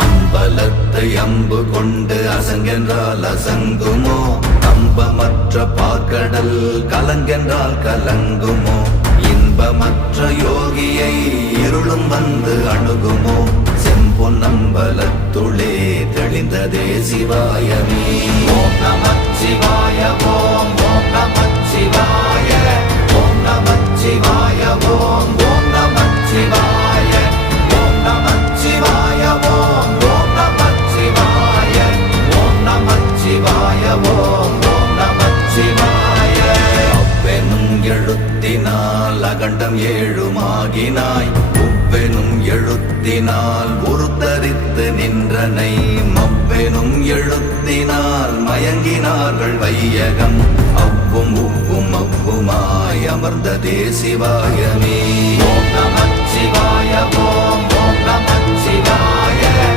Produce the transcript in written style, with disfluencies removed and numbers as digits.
அம்பலத்தை அம்பு கொண்டு அசங்கென்றால் அசங்குமோ நம்பமற்ற பார்க்கடல் கலங்கென்றால் கலங்குமோ இன்பமற்ற யோகியை இருளும் வந்து அணுகுமோ செம்பொன்னம்பலத்துளே தெளிந்ததே சிவாயமே ஓம் நமச்சிவாய ஓம் ஓம் நமச்சிவாய ஓம் நமச்சிவாய ஓம் ஓம் நமச்சிவாய ஓம் நமச்சிவாய ஓம் ஓம் நமச்சிவாய ஓம் நமச்சிவாய ஓம் ஓம் நமச்சிவாய அவ்வெனும் எழுத்தினால் அகண்டம் ஏழுமாகினாய் உவ்வெனும் எழுத்தினால் உருத்தரித்து நின்றனை மவ்வெனும் எழுத்தினால் மயங்கினார்கள் வையகம் அவ்வும் உவ்வும் அவ்வுமாய் அமர்ந்ததே சிவாயமே ஓம் நமச்சிவாய ஓம் ஓம் நம